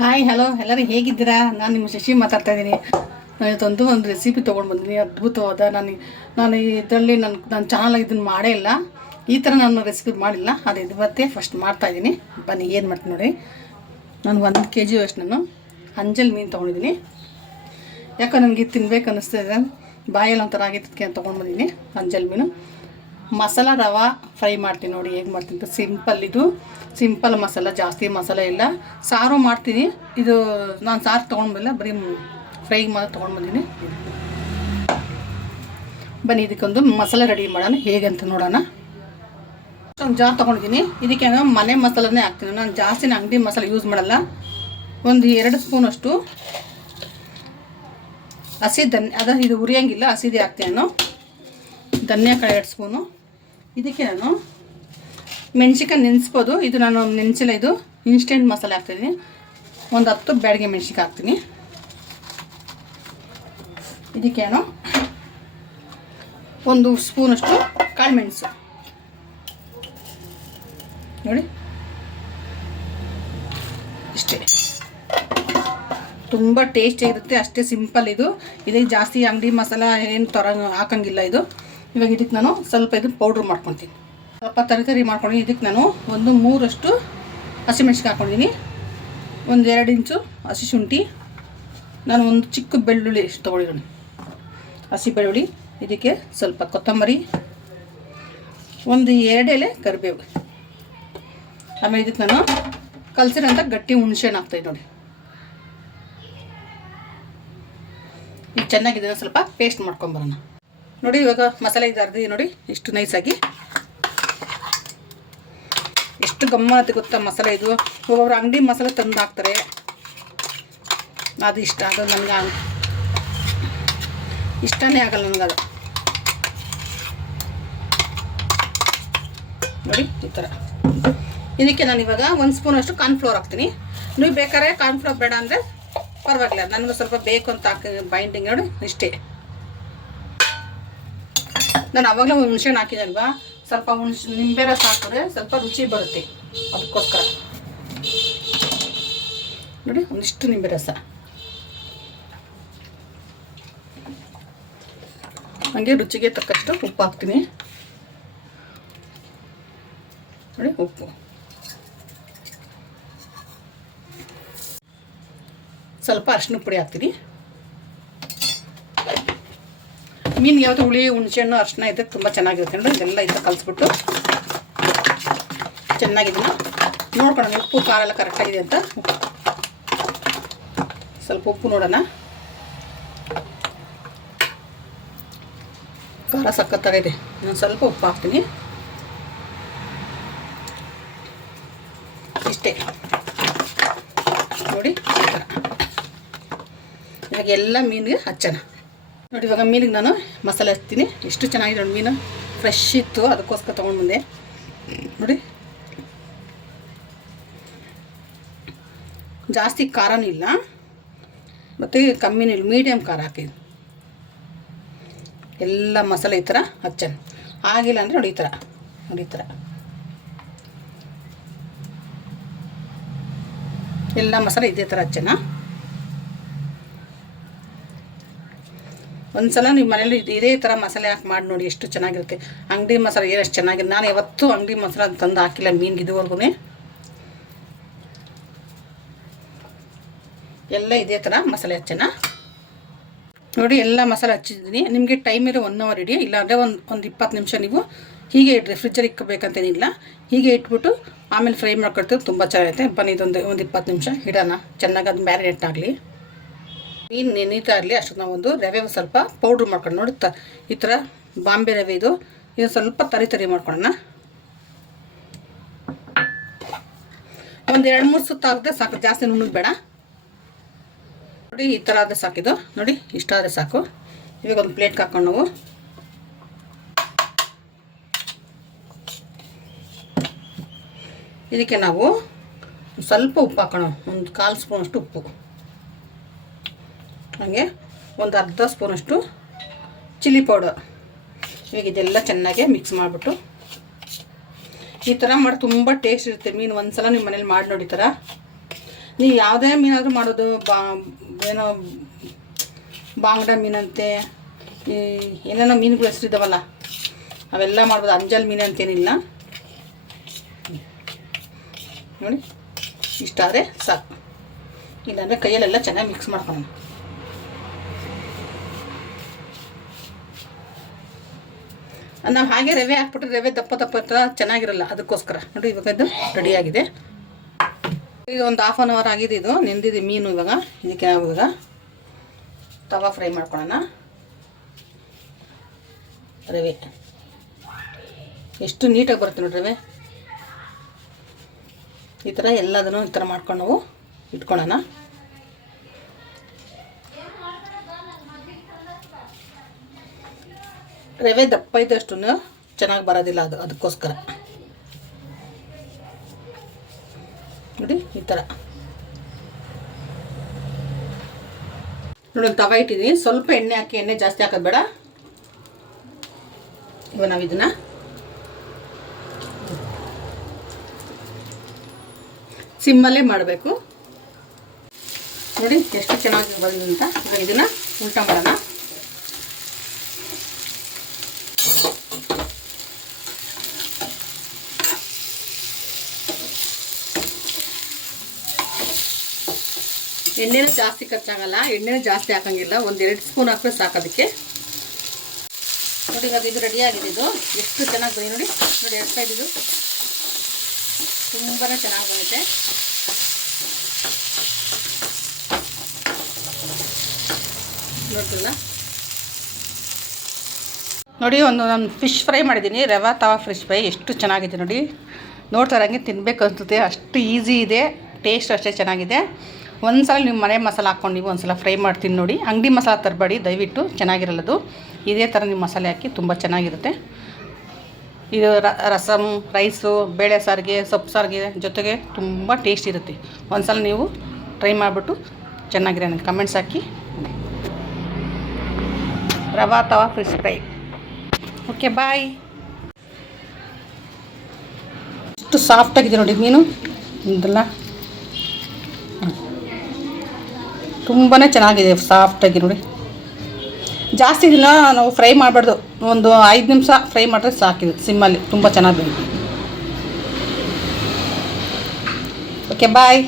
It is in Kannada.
ಹಾಯ್ ಹಲೋ ಎಲ್ಲರೂ ಹೇಗಿದ್ದೀರಾ? ನಾನು ನಿಮ್ಮ ಶಶಿ ಮಾತಾಡ್ತಾ ಇದ್ದೀನಿ. ನಾನು ಇವತ್ತೊಂದು ಒಂದು ರೆಸಿಪಿ ತೊಗೊಂಡು ಬಂದಿದ್ದೀನಿ. ಅದ್ಭುತವಾದ ನಾನು ನಾನು ಇದರಲ್ಲಿ ನನ್ನ ನನ್ನ ಚಾನಲ್ ಇದನ್ನು ಮಾಡೇ ಇಲ್ಲ. ಈ ಥರ ನಾನು ರೆಸಿಪಿ ಮಾಡಿಲ್ಲ. ಅದು ಇವತ್ತೇ ಫಸ್ಟ್ ಮಾಡ್ತಾಯಿದ್ದೀನಿ ಬನ್ನಿ, ಏನು ಮಾಡ್ತೀನಿ ನೋಡಿ. ನಾನು ಒಂದು ಕೆ ಜಿ ಅಷ್ಟು ನಾನು ಅಂಜಲ್ ಮೀನು ತೊಗೊಂಡಿದ್ದೀನಿ. ಯಾಕೋ ನನಗೆ ತಿನ್ಬೇಕು ಅನ್ನಿಸ್ತಿದೆ ಬಾಯಲ್ಲಿ ಒಂಥರ ಆಗಿತ್ತು ತೊಗೊಂಡು ಬಂದಿದ್ದೀನಿ ಅಂಜಲ್ ಮೀನು. ಮಸಾಲ ರವೆ ಫ್ರೈ ಮಾಡ್ತೀನಿ ನೋಡಿ, ಹೇಗೆ ಮಾಡ್ತೀನಿ ಸಿಂಪಲ್ ಇದು. ಸಿಂಪಲ್ ಮಸಾಲ, ಜಾಸ್ತಿ ಮಸಾಲೆ ಇಲ್ಲ. ಸಾರು ಮಾಡ್ತೀನಿ. ಇದು ನಾನು ಸಾರು ತೊಗೊಂಡ್ಬಲ್ಲ ಬರೀ ಫ್ರೈ ಮಾತ್ರ ತೊಗೊಂಡು ಬಂದೀನಿ. ಬನ್ನಿ, ಇದಕ್ಕೊಂದು ಮಸಾಲೆ ರೆಡಿ ಮಾಡೋಣ. ಹೇಗಂತ ನೋಡೋಣ. ಒಂದು ಜಾರ್ ತೊಗೊಂಡಿದ್ದೀನಿ ಇದಕ್ಕೆ ನಾನು ಮನೆ ಮಸಾಲನೇ ಹಾಕ್ತೀನಿ. ನಾನು ಜಾಸ್ತಿ ಅಂಗಡಿ ಮಸಾಲೆ ಯೂಸ್ ಮಾಡಲ್ಲ. ಒಂದು ಎರಡು ಸ್ಪೂನಷ್ಟು ಹಸಿ ಧನ್ಯ ಅದ ಇದು ಉರಿಯಂಗಿಲ್ಲ, ಹಸಿದೇ ಹಾಕ್ತೀನಿ ನಾನು. ಧನ್ಯ ಎರಡು ಸ್ಪೂನು ಇದಕ್ಕೆ ನಾನು ಮೆಣಸಿಕಾಯಿ ನೆನೆಸ್ಬೋದು. ಇದು ನಾನು ನೆನೆಸಿಲ್ಲ, ಇದು ಇನ್ಸ್ಟೆಂಟ್ ಮಸಾಲೆ ಹಾಕ್ತಿದ್ದೀನಿ ಒಂದು ಹತ್ತು ಬ್ಯಾಡಿಗೆ ಮೆಣ್ಸಿನ್ಕಾಯಿ ಹಾಕ್ತೀನಿ. ಇದಕ್ಕೆ ನಾನು ಒಂದು ಸ್ಪೂನಷ್ಟು ಕಾಳು ಮೆಣಸು. ನೋಡಿ. ಇಷ್ಟೇ. ತುಂಬ ಇರುತ್ತೆ, ಅಷ್ಟೇ ಸಿಂಪಲ್ ಇದು. ಇದಕ್ಕೆ ಜಾಸ್ತಿ ಅಂಗಡಿ ಮಸಾಲ ಏನು ತರ ಹಾಕಂಗಿಲ್ಲ ಇದು. ಇವಾಗ ಇದಕ್ಕೆ ನಾನು ಸ್ವಲ್ಪ ಇದು ಪೌಡ್ರ್ ಮಾಡ್ಕೊತೀನಿ. ಸ್ವಲ್ಪ ತರಕಾರಿ ಮಾಡ್ಕೊಂಡು ಇದಕ್ಕೆ ನಾನು ಒಂದು ಮೂರಷ್ಟು ಹಸಿಮೆಣ್ಸಿಗೆ ಹಾಕ್ಕೊಂಡಿದ್ದೀನಿ ಒಂದು ಎರಡು ಇಂಚು ಹಸಿ ಶುಂಠಿ. ನಾನು ಒಂದು ಚಿಕ್ಕ ಬೆಳ್ಳುಳ್ಳಿ ತೊಗೊಂಡಿದ್ದೀನಿ. ಹಸಿ ಬೆಳ್ಳುಳ್ಳಿ, ಇದಕ್ಕೆ ಸ್ವಲ್ಪ ಕೊತ್ತಂಬರಿ, ಒಂದು ಎರಡು ಎಲೆ ಕರಿಬೇವು. ಆಮೇಲೆ ಇದಕ್ಕೆ ನಾನು ಕಲಸಿರೋಂಥ ಗಟ್ಟಿ ಹುಣಸೆಹಣ್ಣು ಹಾಕ್ತಾಯಿದ್ದೀನಿ ನೋಡಿ. ಇದು ಚೆನ್ನಾಗಿದೆ, ಸ್ವಲ್ಪ ಪೇಸ್ಟ್ ಮಾಡ್ಕೊಂಬರೋಣ ನೋಡಿ, ಇವಾಗ ಮಸಾಲೆ ಇದು ನೋಡಿ, ಇಷ್ಟು ನೈಸಾಗಿ ಎಷ್ಟು ಗಮ್ಮತ್ತೆ ಗೊತ್ತಾ ಮಸಾಲೆ ಇದು. ಒಬ್ಬೊಬ್ರು ಅಂಗಡಿ ಮಸಾಲೆ ತಂದು ಹಾಕ್ತಾರೆ. ಅದು ಇಷ್ಟ, ಅದು ನನಗೆ ಇಷ್ಟನೇ ಆಗಲ್ಲ ನನಗದು ನೋಡಿ, ಈ ಥರ. ಇದಕ್ಕೆ ನಾನು ಇವಾಗ ಒಂದು ಸ್ಪೂನ್ ಅಷ್ಟು ಕಾರ್ನ್ಫ್ಲೋರ್ ಹಾಕ್ತೀನಿ. ನೀವು ಬೇಕಾದ್ರೆ ಕಾರ್ನ್ಫ್ಲೋರ್ ಬೇಡ ಅಂದರೆ ಪರವಾಗಿಲ್ಲ. ನನಗೂ ಸ್ವಲ್ಪ ಬೇಕು ಅಂತ ಹಾಕಿ ಬೈಂಡಿಂಗ್ ನೋಡಿ, ಇಷ್ಟೇ. ನಾನು ಅವಾಗಲೇ ಹುಣ್ಸೆಹಣ್ಣು ಹಾಕಿದಲ್ವಾ? ಸ್ವಲ್ಪ ಹುಣ್ಸೆ ನಿಂಬೆ ರಸ ಹಾಕಿದ್ರೆ ಸ್ವಲ್ಪ ರುಚಿ ಬರುತ್ತೆ ಅದಕ್ಕೋಸ್ಕರ. ನೋಡಿ, ಒಂದಿಷ್ಟು ನಿಂಬೆ ರಸ. ಹಾಗೆ ರುಚಿಗೆ ತಕ್ಕಷ್ಟು ಉಪ್ಪು ಹಾಕ್ತೀನಿ. ನೋಡಿ, ಉಪ್ಪು. ಸ್ವಲ್ಪ ಅರಿಶಿನ ಪುಡಿ ಹಾಕ್ತೀನಿ. ಮೀನು ಯಾವುದು ಹುಳಿ ಹುಣಸೆಹಣ್ಣು ಅರಿಶಿನ ಇದ್ದರೆ ತುಂಬ ಚೆನ್ನಾಗಿರುತ್ತೆ. ನೋಡಿ ಇದೆಲ್ಲ ಇದ್ದ ಕಲಿಸ್ಬಿಟ್ಟು ಚೆನ್ನಾಗಿದ್ದೀನಿ ನೋಡ್ಕೊಳ್ಳೋಣ. ಉಪ್ಪು, ಖಾರ ಎಲ್ಲ ಕರೆಕ್ಟಾಗಿದೆ ಅಂತ. ಸ್ವಲ್ಪ ಉಪ್ಪು ನೋಡೋಣ. ಖಾರ ಸಖತ್ತಾಗಿದೆ ನಾನು ಸ್ವಲ್ಪ ಉಪ್ಪು ಹಾಕ್ತೀನಿ. ಇಷ್ಟೇ. ನೋಡಿ, ಈ ಮೀನಿಗೆ ಹಚ್ಚೋಣ. ನೋಡಿ, ಇವಾಗ ಮೀನಿಗೆ ನಾನು ಮಸಾಲೆ ಹಚ್ತೀನಿ. ಎಷ್ಟು ಚೆನ್ನಾಗಿದೆ ನೋಡಿ ಮೀನು. ಫ್ರೆಶ್ ಇತ್ತು, ಅದಕ್ಕೋಸ್ಕರ ತೊಗೊಂಡು ಬಂದೆ. ನೋಡಿ. ಜಾಸ್ತಿ ಖಾರನೂ ಇಲ್ಲ. ಮತ್ತು ಕಮ್ಮಿನೂ ಇಲ್ಲ ಮೀಡಿಯಮ್ ಖಾರ ಹಾಕಿದ್ದು ಎಲ್ಲ ಮಸಾಲೆ ಈ ಥರ ಹಚ್ಚೋಣ. ಆಗಿಲ್ಲ ಅಂದರೆ ನೋಡಿ ಈ ಥರ. ನೋಡಿ ಈ ಥರ. ಎಲ್ಲ ಮಸಾಲೆ ಇದೇ ಥರ ಹಚ್ಚೋಣ ಒಂದ್ಸಲ ನೀವು ಮನೇಲಿ ಇದೇ ಥರ ಮಸಾಲೆ ಹಾಕಿ ಮಾಡಿ ನೋಡಿ ಎಷ್ಟು ಚೆನ್ನಾಗಿರುತ್ತೆ. ಅಂಗಡಿ ಮಸಾಲೆ ಏನಷ್ಟು ಚೆನ್ನಾಗಿದೆ ನಾನು ಯಾವತ್ತೂ ಅಂಗಡಿ ಮಸಾಲ ತಂದು ಹಾಕಿಲ್ಲ ಮೀನಿಗೆ ಇದುವರೆಗೂ ಎಲ್ಲ ಇದೇ ಥರ ಮಸಾಲೆ ಹಚ್ಚೋಣ ನೋಡಿ ಎಲ್ಲ ಮಸಾಲೆ ಹಚ್ಚಿದ್ದೀನಿ. ನಿಮಗೆ ಟೈಮ್ ಇರೋ ಒನ್ ಅವರ್ ಇಡಿ. ಇಲ್ಲಾಂದರೆ ಒಂದು ಒಂದು ಇಪ್ಪತ್ತು ನಿಮಿಷ ನೀವು ಹೀಗೆ ಇಡ್ರಿ. ಫ್ರಿಜ್ಜಲ್ಲಿ ಇಕ್ಕಬೇಕಂತೇನಿಲ್ಲ. ಹೀಗೆ ಇಟ್ಬಿಟ್ಟು ಆಮೇಲೆ ಫ್ರೈ ಮಾಡ್ಕೊಡ್ತೀವಿ ತುಂಬ ಚೆನ್ನಾಗಿರುತ್ತೆ ಬನ್ನಿ ಇದೊಂದು, ಒಂದು ಇಪ್ಪತ್ತು ನಿಮಿಷ ಇಡೋಣ. ಚೆನ್ನಾಗಿ ಅದು ಮ್ಯಾರಿನೇಟ್ ಆಗಲಿ. ಮೀನು ನೆನೀತಾ ಇರಲಿ ಅಷ್ಟು ಒಂದು ರವೆ ಸ್ವಲ್ಪ ಪೌಡ್ರ್ ಮಾಡ್ಕೊಂಡು ನೋಡಿ. ತ, ಈ ಥರ ಬಾಂಬೆ ರವೆ ಇದು. ಇದು ಸ್ವಲ್ಪ ತರಿ ತರಿ ಮಾಡ್ಕೊಳ್ಳೋಣ ಒಂದು ಎರಡು ಮೂರು ಸುತ್ತ ಆಗುತ್ತೆ ಸಾಕು, ಜಾಸ್ತಿ ನುಣ್ಣಗೆ ಬೇಡ. ನೋಡಿ, ಈ ಥರ ಆದರೆ ಸಾಕಿದು ನೋಡಿ, ಇಷ್ಟ ಆದರೆ ಸಾಕು. ಇವಾಗ ಒಂದು ಪ್ಲೇಟ್ಗೆ ಹಾಕೊಂಡು ನಾವು. ಇದಕ್ಕೆ ನಾವು ಸ್ವಲ್ಪ ಉಪ್ಪು ಹಾಕೋಣ. ಒಂದು ಕಾಲು ಸ್ಪೂನಷ್ಟು ಉಪ್ಪು. ಹಾಗೆ ಒಂದು ಅರ್ಧ ಸ್ಪೂನಷ್ಟು ಚಿಲ್ಲಿ ಪೌಡರ್. ಈಗ ಇದೆಲ್ಲ ಚೆನ್ನಾಗಿ ಮಿಕ್ಸ್ ಮಾಡಿಬಿಟ್ಟು. ಈ ಥರ ಮಾಡಿ ತುಂಬ ಟೇಸ್ಟ್ ಇರುತ್ತೆ ಮೀನು. ಒಂದು ಸಲ ನಿಮ್ಮ ಮನೇಲಿ ಮಾಡಿ ನೋಡಿ ಥರ. ನೀವು ಯಾವುದೇ ಮೀನಾದರೂ ಮಾಡೋದು, ಬಾ, ಏನೋ ಬಾಂಗ್ಡ ಮೀನಂತೆ ಏನೇನೋ ಮೀನುಗಳು ಹೆಸರಿದ್ದಾವಲ್ಲ ಅವೆಲ್ಲ ಮಾಡ್ಬೋದು. ಅಂಜಲ್ ಮೀನು ಅಂತೇನಿಲ್ಲ ನೋಡಿ, ಇಷ್ಟಾದರೆ ಸಾಕು. ಇಲ್ಲಾಂದರೆ ಕೈಯಲ್ಲೆಲ್ಲ ಚೆನ್ನಾಗಿ ಮಿಕ್ಸ್ ಮಾಡ್ಕೊಳ್ಳೋಣ. ನಾವು ಹಾಗೆ ರವೆ ಹಾಕ್ಬಿಟ್ರೆ ರವೆ ದಪ್ಪ ದಪ್ಪ ಇರ್ತದ ಚೆನ್ನಾಗಿರಲ್ಲ, ಅದಕ್ಕೋಸ್ಕರ. ನೋಡಿ ಇವಾಗ ಇದು ರೆಡಿಯಾಗಿದೆ. ಈಗ ಒಂದು ಹಾಫ್ ಆನ್ ಅವರ್ ಆಗಿದೆ ಇದು, ನಿಂದಿದೆ ಮೀನು ಇವಾಗ. ಇದಕ್ಕೆ ನಾವು ಇವಾಗ ತವಾ ಫ್ರೈ ಮಾಡ್ಕೊಳ್ಳೋಣ ರವೆ. ಎಷ್ಟು ನೀಟಾಗಿ ಬರುತ್ತೆ ನೋಡಿ ರವೆ. ಈ ಥರ ಎಲ್ಲದನ್ನು ಈ ಥರ ಮಾಡ್ಕೊಂಡು ನಾವು ಇಟ್ಕೊಳ್ಳೋಣ ರವೆ ದಪ್ಪ ಇದ್ದಷ್ಟು ಚೆನ್ನಾಗಿ ಬರೋದಿಲ್ಲ ಅದು, ಅದಕ್ಕೋಸ್ಕರ. ನೋಡಿ, ಈ ಥರ ನೋಡಿ, ತವ ಇಟ್ಟಿದ್ದೀನಿ ಸ್ವಲ್ಪ ಎಣ್ಣೆ ಹಾಕಿ, ಎಣ್ಣೆ ಜಾಸ್ತಿ ಹಾಕೋದು ಬೇಡ. ಇವಾಗ ನಾವು ಇದನ್ನ ಸಿಮ್ಮಲ್ಲೇ ಮಾಡಬೇಕು. ನೋಡಿ, ಎಷ್ಟು ಚೆನ್ನಾಗಿ ಬಂದಿದೆ ಅಂತ. ಇವಾಗ ಇದನ್ನ ಉಲ್ಟಾ ಮಾಡೋಣ. ಎಣ್ಣೆನೂ ಜಾಸ್ತಿ ಖರ್ಚಾಗಲ್ಲ, ಎಣ್ಣೆನೂ ಜಾಸ್ತಿ ಹಾಕೋಂಗಿಲ್ಲ ಒಂದು ಎರಡು ಸ್ಪೂನ್ ಹಾಕಿದ್ರೆ ಸಾಕೋದಕ್ಕೆ ನೋಡಿ ಇವಾಗ ಇದು ರೆಡಿಯಾಗಿದೆ ಇದು. ಎಷ್ಟು ಚೆನ್ನಾಗಿ ಬಂದಿದೆ ನೋಡಿ. ನೋಡಿ ಎರಡು ಸೈಡ್ ಇದು. ತುಂಬಾ ಚೆನ್ನಾಗಿ ಬಂದಿದೆ. ನೋಡ್ತಿಲ್ಲ ನೋಡಿ ಒಂದು ನಾನು ಫಿಶ್ ಫ್ರೈ ಮಾಡಿದ್ದೀನಿ. ರವಾ, ತವಾ ಫಿಶ್ ಫ್ರೈ ಎಷ್ಟು ಚೆನ್ನಾಗಿದೆ ನೋಡಿ. ನೋಡ್ತಾರಂಗೆ ತಿನ್ಬೇಕು ಅನ್ಸುತ್ತೆ. ಅಷ್ಟು ಈಸಿ ಇದೆ. ಟೇಸ್ಟ್ ಅಷ್ಟೇ ಚೆನ್ನಾಗಿದೆ. ಒಂದು ಸಲ ನೀವು ಮನೆ ಮಸಾಲ ಹಾಕ್ಕೊಂಡು ನೀವು ಒಂದು ಸಲ ಫ್ರೈ ಮಾಡ್ತೀನಿ ನೋಡಿ. ಅಂಗಡಿ ಮಸಾಲ ತರಬೇಡಿ, ದಯವಿಟ್ಟು ಚೆನ್ನಾಗಿರಲ್ಲದು. ಇದೇ ಥರ ನೀವು ಮಸಾಲೆ ಹಾಕಿ ತುಂಬ ಚೆನ್ನಾಗಿರುತ್ತೆ. ಇದು ರಸಮ್ ರೈಸು ಬೇಳೆ ಸಾರಿಗೆ, ಸೊಪ್ಪು ಸಾರಿಗೆ ಜೊತೆಗೆ ತುಂಬ ಟೇಸ್ಟ್ ಇರುತ್ತೆ. ಒಂದು ಸಲ ನೀವು ಟ್ರೈ ಮಾಡಿಬಿಟ್ಟು ಚೆನ್ನಾಗಿರೋ ನನಗೆ ಕಮೆಂಟ್ಸ್ ಹಾಕಿ. Rava tawa fish fry okay bye ಇಷ್ಟು ಸಾಫ್ಟಾಗಿದೆ ನೋಡಿ ಮೀನು. ಇದೆಲ್ಲ ತುಂಬಾ ಚೆನ್ನಾಗಿದೆ ಸಾಫ್ಟಾಗಿ ನೋಡಿ. ಜಾಸ್ತಿ ದಿನ ನಾವು ಫ್ರೈ ಮಾಡಬಾರ್ದು. ಒಂದು ಐದು ನಿಮಿಷ ಫ್ರೈ ಮಾಡಿದ್ರೆ ಸಾಕಿದೆ ಸಿಮ್ಮಲ್ಲಿ ತುಂಬ ಚೆನ್ನಾಗಿ ಓಕೆ ಬಾಯ್